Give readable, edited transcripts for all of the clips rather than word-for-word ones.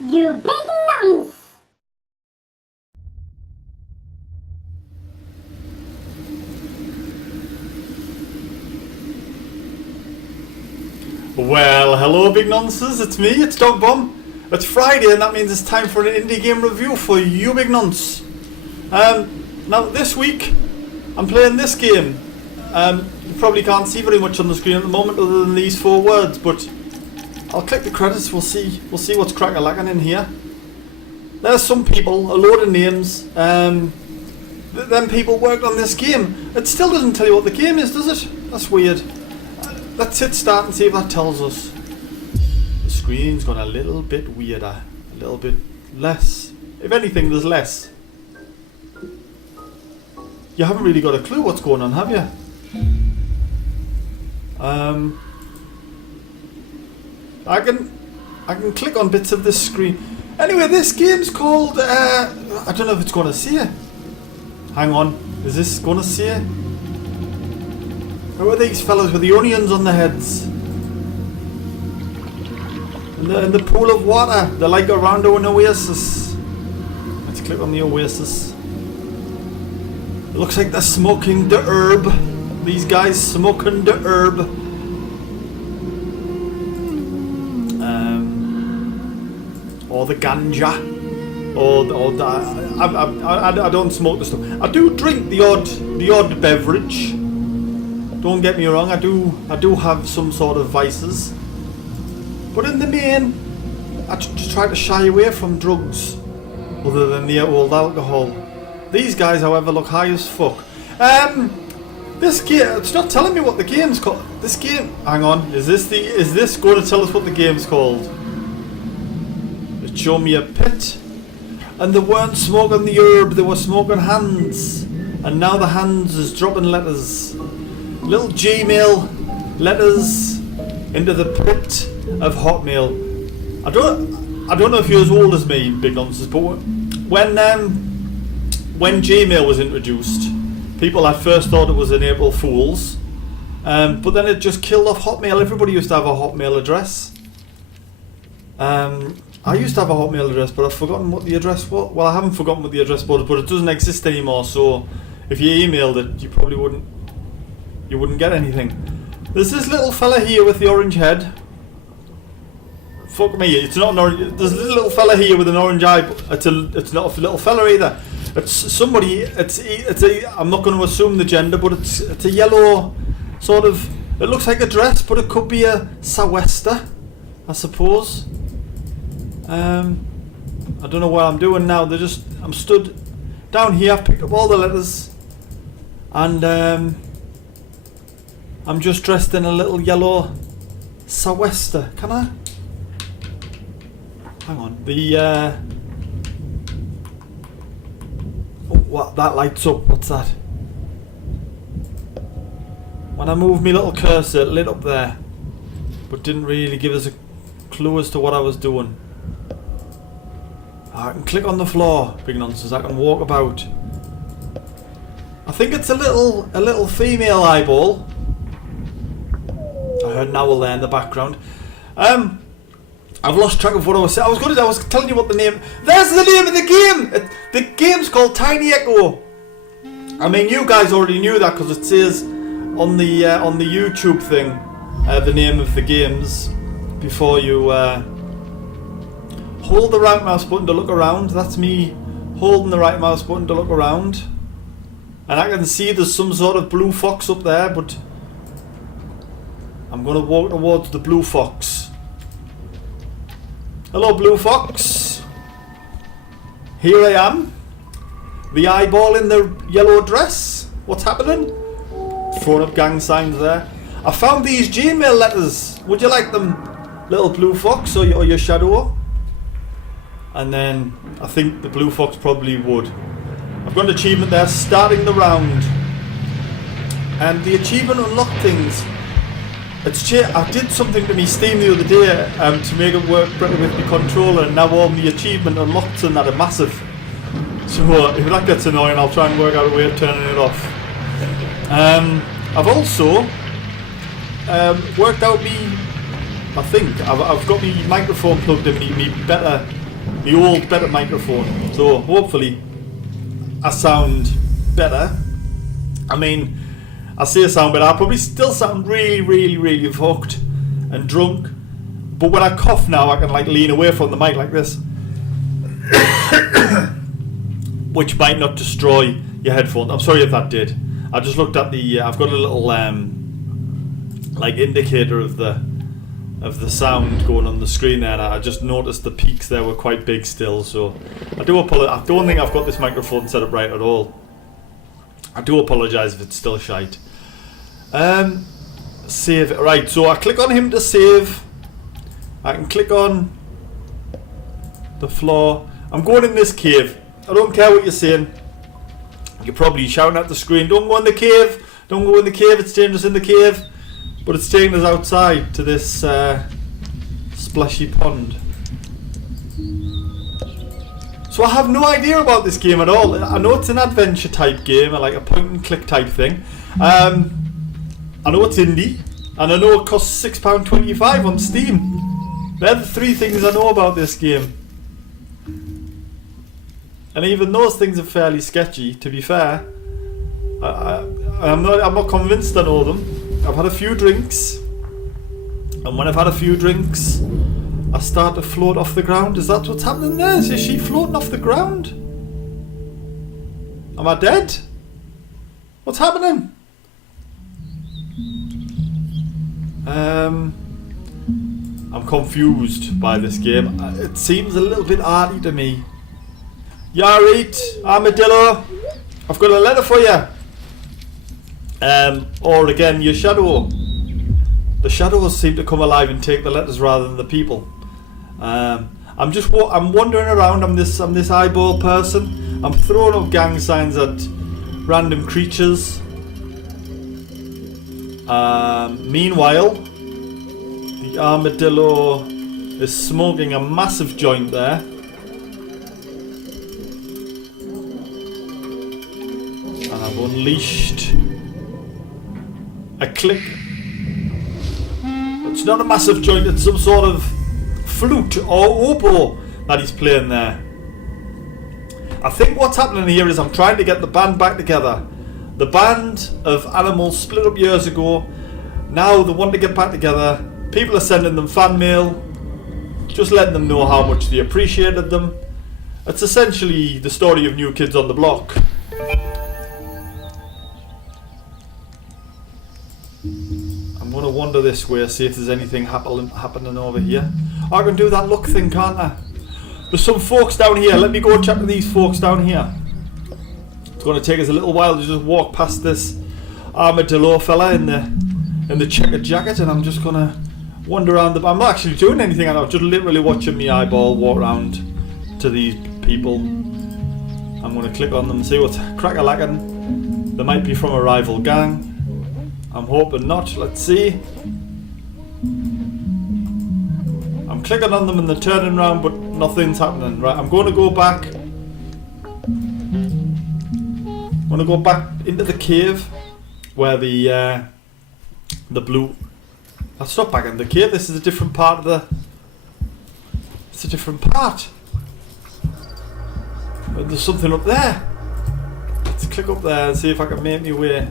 You big nonce! Well, hello big nonces, it's me, it's dogbomb. It's Friday and that means it's time for an indie game review for YouBigNonce. Now this week I'm playing this game. You probably can't see very much on the screen at the moment other than these 4 words, but I'll click the credits, we'll see what's crack-a-lackin' in here. There's some people, a load of names, them people worked on this game. It still doesn't tell you what the game is, does it? That's weird. Let's hit start and see if that tells us. The screen's gone a little bit weirder, a little bit less. If anything, there's less. You haven't really got a clue what's going on, have you? I can click on bits of this screen. Anyway, this game's called, I don't know if it's going to say. Hang on, is this going to say? Who are these fellas with the onions on their heads? In the pool of water. They're like around an oasis. Let's click on the oasis. It looks like they're smoking the herb. These guys smoking the herb. Or the ganja. I don't smoke the stuff. I do drink the odd beverage. Don't get me wrong, I do have some sort of vices. But in the main, I just try to shy away from drugs. Other than the old alcohol. These guys, however, look high as fuck. This game, it's not telling me what the game's called. This game, hang on, is this going to tell us what the game's called? It showed me a pit. And they weren't smoking the herb, they were smoking hands. And now the hands is dropping letters. Little Gmail letters into the pit of Hotmail. I don't know if you're as old as me, big nonsense, but when Gmail was introduced, people at first thought it was an April Fool's, but then it just killed off Hotmail. Everybody used to have a Hotmail address. I used to have a Hotmail address, but I've forgotten what the address was. Well, I haven't forgotten what the address was, but it doesn't exist anymore. So if you emailed it, you probably wouldn't get anything. There's this little fella here with the orange head. Fuck me, it's not an orange. There's this little fella here with an orange eye. It's not a little fella either. It's somebody. I'm not going to assume the gender, but it's a yellow sort of. It looks like a dress, but it could be a sou'wester, I suppose. I don't know what I'm doing now. I'm stood down here. I've picked up all the letters, and I'm just dressed in a little yellow sou'wester. Can I? Hang on. What? That lights up. What's that? When I moved my little cursor, it lit up there, but didn't really give us a clue as to what I was doing. I can click on the floor, big nonsense. I can walk about. I think it's a little female eyeball. I heard an owl there in the background. I've lost track of what I was saying. I was telling you what the name. There's the name of the game. The game's called Tiny Echo. I mean, you guys already knew that because it says on the YouTube thing the name of the games before you hold the right mouse button to look around. That's me holding the right mouse button to look around, and I can see there's some sort of blue fox up there, but I'm going to walk towards the blue fox. Hello, blue fox. Here I am. The eyeball in the yellow dress. What's happening? Throwing up gang signs there. I found these Gmail letters. Would you like them, little blue fox, or your shadow? And then I think the blue fox probably would. I've got an achievement there, starting the round. And the achievement unlocked things. I did something to me Steam the other day to make it work better with the controller, and now all the achievement unlocked and that are massive. So if that gets annoying, I'll try and work out a way of turning it off. I've also worked out I think I've got my microphone plugged in, me better the old better microphone. So hopefully I sound better. I mean, I say I sound better. I probably still sound really fucked and drunk. But when I cough now, I can like lean away from the mic like this, which might not destroy your headphones. I'm sorry if that did. I just looked at the. I've got a little like indicator of the sound going on the screen there, and I just noticed the peaks there were quite big still. So I do apologize. I don't think I've got this microphone set up right at all. I do apologise if it's still shite. Save it. Right, so I click on him to save. I can click on the floor. I'm going in this cave. I don't care what you're saying. You're probably shouting at the screen, don't go in the cave. Don't go in the cave, it's dangerous in the cave. But it's taking us outside to this splashy pond. So I have no idea about this game at all. I know it's an adventure type game, like a point and click type thing. I know it's indie, and I know it costs £6.25 on Steam. They're the three things I know about this game. And even those things are fairly sketchy, to be fair. I'm not convinced I know them. I've had a few drinks, and when I've had a few drinks, I start to float off the ground. Is that what's happening there? Is she floating off the ground? Am I dead? What's happening? I'm confused by this game. It seems a little bit arty to me. Yeah, right, Armadillo. I've got a letter for you. Or again, your shadow. The shadows seem to come alive and take the letters rather than the people. I'm wandering around. I'm this eyeball person. I'm throwing up gang signs at random creatures. Meanwhile, the armadillo is smoking a massive joint there. And I've unleashed a click. It's not a massive joint, it's some sort of flute or oboe that he's playing there. I think what's happening here is I'm trying to get the band back together. The band of animals split up years ago. Now they want to get back together. People are sending them fan mail, just letting them know how much they appreciated them. It's essentially the story of New Kids on the Block. I'm going to wander this way, see if there's anything happening over here. I can do that look thing, can't I? There's some folks down here. Let me go and chat to these folks down here. It's going to take us a little while to just walk past this armadillo fella in the checkered jacket, and I'm just going to wander around. I'm not actually doing anything. I'm just literally watching my eyeball walk around to these people. I'm going to click on them and see what's crack-a-lackin'. They might be from a rival gang. I'm hoping not. Let's see. I'm clicking on them and they're turning around, but nothing's happening. Right, I'm going to go back. I'm going to go back into the cave where the blue. That's not back in the cave. This is a different part of the. It's a different part. But there's something up there. Let's click up there and see if I can make my way.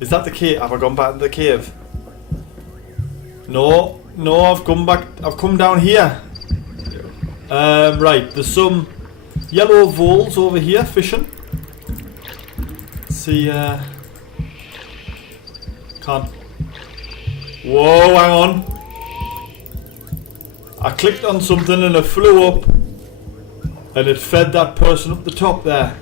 Is that the cave? Have I gone back into the cave? No, I've come back. I've come down here. Right, there's some yellow voles over here fishing. Let's see, can't. Whoa, hang on. I clicked on something and it flew up, and it fed that person up the top there.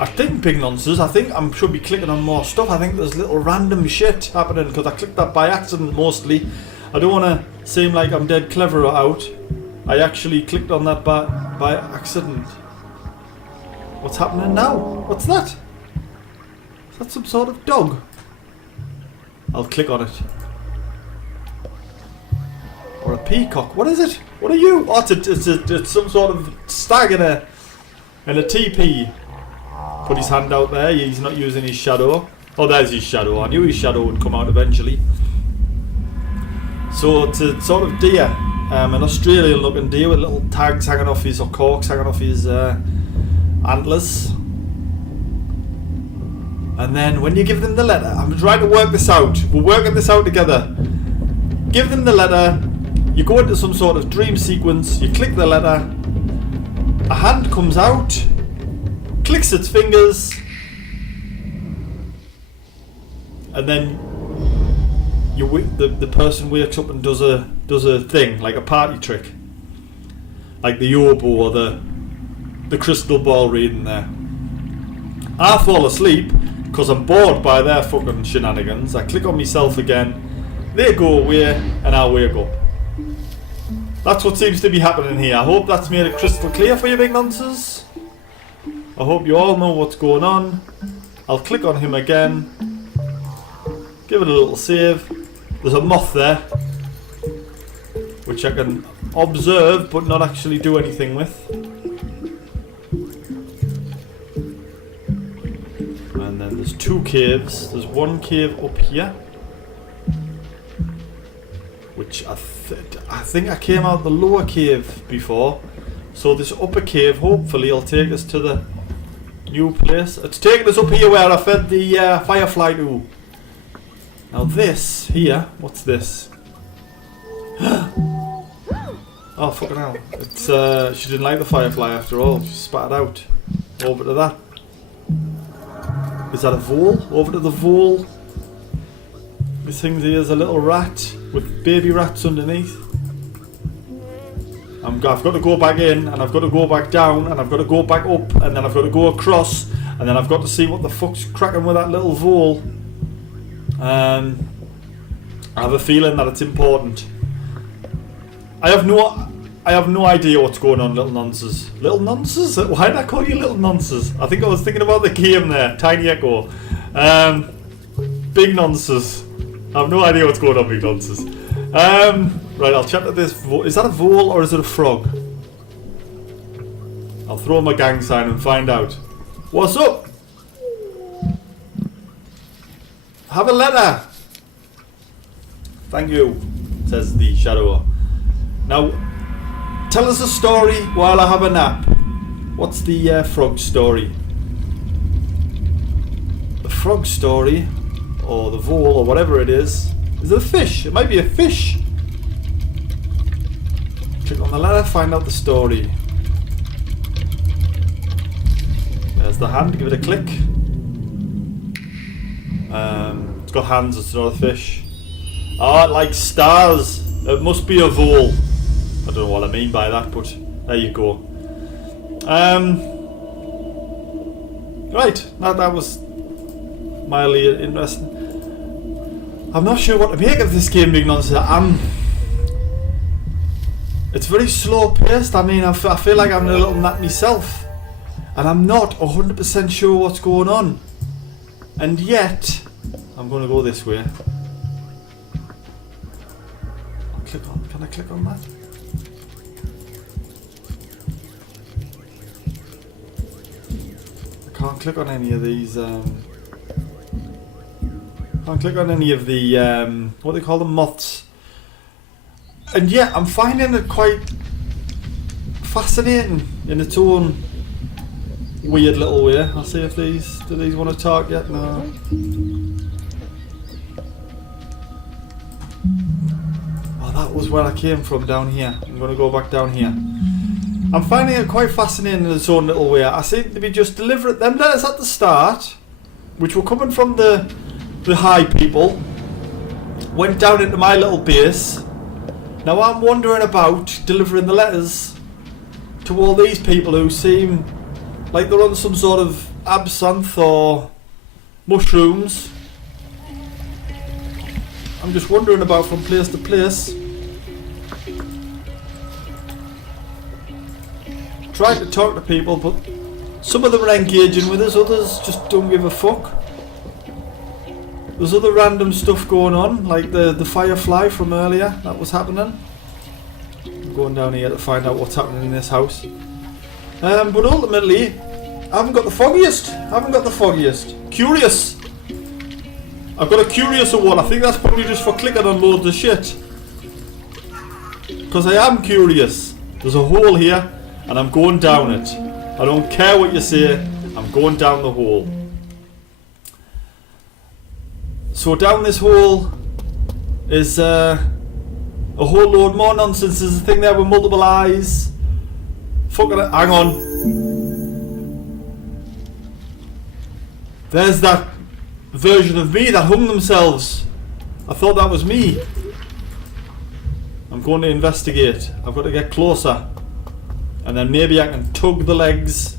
I think big nonsense. I think I should be clicking on more stuff. I think there's little random shit happening because I clicked that by accident mostly. I don't want to seem like I'm dead clever out. I actually clicked on that by accident. What's happening now? What's that? Is that some sort of dog? I'll click on it. Or a peacock. What is it? What are you? Oh, it's some sort of stag in a teepee. Put his hand out there. He's not using his shadow. Oh, there's his shadow. I knew his shadow would come out eventually. So it's a sort of deer, an Australian looking deer with little tags hanging off his, or corks hanging off his antlers. And then when you give them the letter, I'm trying to work this out. We're working this out together. Give them the letter, you go into some sort of dream sequence, you click the letter, a hand comes out, clicks its fingers, and then the person wakes up and does a thing, like a party trick. Like the oboe or the crystal ball reading there. I fall asleep because I'm bored by their fucking shenanigans. I click on myself again, they go away, and I wake up. That's what seems to be happening here. I hope that's made it crystal clear for you big nonces. I hope you all know what's going on. I'll click on him again, give it a little save. There's a moth there, which I can observe but not actually do anything with. And then there's two caves. There's one cave up here, which I think I came out the lower cave before. So this upper cave hopefully will take us to the new place. It's taking us up here where I fed the firefly to. Now this here, what's this? Oh fucking hell! It's she didn't like the firefly after all. She spat it out. Over to that. Is that a vole? Over to the vole. This thing here is a little rat with baby rats underneath. I've got to go back in, and I've got to go back down, and I've got to go back up, and then I've got to go across, and then I've got to see what the fuck's cracking with that little vole. I have a feeling that it's important. I have no idea what's going on, little nonces. Little nonces? Why did I call you little nonces? I think I was thinking about the game there, Tiny Echo. Big nonces. I have no idea what's going on, big nonces. Right, I'll check this. Is that a vole or is it a frog? I'll throw my gang sign and find out. What's up? Have a letter. Thank you, says the shadow. Now, tell us a story while I have a nap. What's the frog story? The frog story, or the vole, or whatever it is it a fish? It might be a fish. Click on the letter, find out the story. There's the hand, give it a click. It's got hands, it's not a fish. Oh, it likes stars. It must be a vole. I don't know what I mean by that, but there you go. Right, now that was mildly interesting. I'm not sure what to make of this game, big nonsense. It's very slow paced. I mean, I feel like I'm a little nut myself, and I'm not 100% sure what's going on. And yet, I'm going to go this way. Can I click on that? I can't click on any of these. Can't click on any of the what do they call them, moths. And yet, I'm finding it quite fascinating in its own weird little way. I'll see if do these want to talk yet? No. Oh, that was where I came from, down here. I'm going to go back down here. I'm finding it quite fascinating in its own little way. I seem to be just delivering them letters at the start, which were coming from the high people, went down into my little base. Now I'm wondering about delivering the letters to all these people who seem like they're on some sort of absinthe or mushrooms. I'm just wandering about from place to place, trying to talk to people, but some of them are engaging with us, others just don't give a fuck. There's other random stuff going on, like the firefly from earlier, that was happening. I'm going down here to find out what's happening in this house. But ultimately, I haven't got the foggiest. Curious. I've got a curious one. I think that's probably just for clicking on loads of shit. Because I am curious. There's a hole here, and I'm going down it. I don't care what you say, I'm going down the hole. So down this hole is a whole load more nonsense. There's a thing there with multiple eyes. Fucking hang on. There's that version of me that hung themselves. I thought that was me. I'm going to investigate. I've got to get closer. And then maybe I can tug the legs.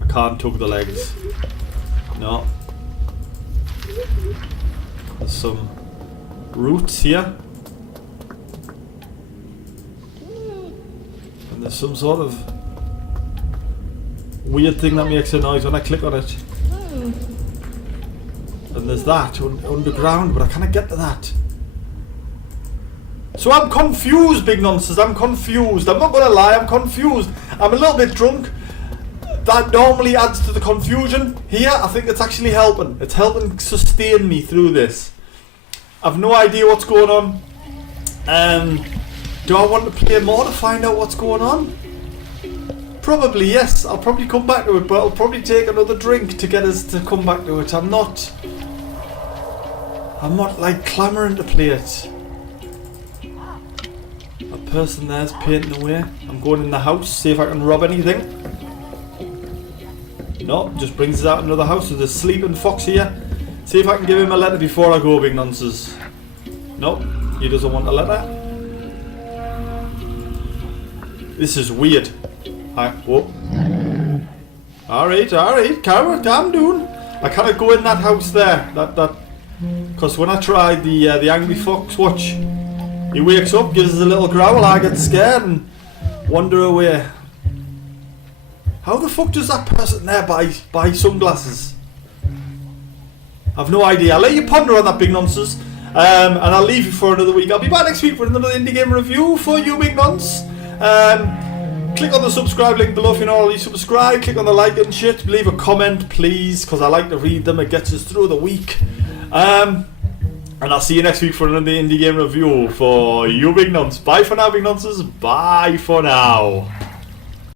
I can't tug the legs. No. There's some roots here. And there's some sort of weird thing that makes a noise when I click on it. And there's that underground, but I can't get to that. So I'm confused, big nonsense. I'm confused. I'm not going to lie, I'm confused. I'm a little bit drunk. That normally adds to the confusion. Here, I think it's actually helping. It's helping sustain me through this. I've no idea what's going on. Do I want to play more to find out what's going on? Probably yes. I'll probably come back to it, but I'll probably take another drink to get us to come back to it. I'm not like clamouring to play it. A person there's painting away. I'm going in the house, see if I can rob anything. No, just brings us out another house. There's a sleeping fox here. See if I can give him a letter before I go, big nonsense. Nope, he doesn't want a letter. This is weird. Whoa. Alright, calm down. I can't go in that house there. Because when I tried the angry fox watch, he wakes up, gives us a little growl, I get scared and wander away. How the fuck does that person there buy sunglasses? I've no idea. I'll let you ponder on that, big nonsense. And I'll leave you for another week. I'll be back next week for another indie game review for YouBigNonce. Click on the subscribe link below if you're not already subscribed. Click on the like and shit. Leave a comment, please, because I like to read them. It gets us through the week. And I'll see you next week for another indie game review for YouBigNonce. Bye for now, big nonsense. Bye for now.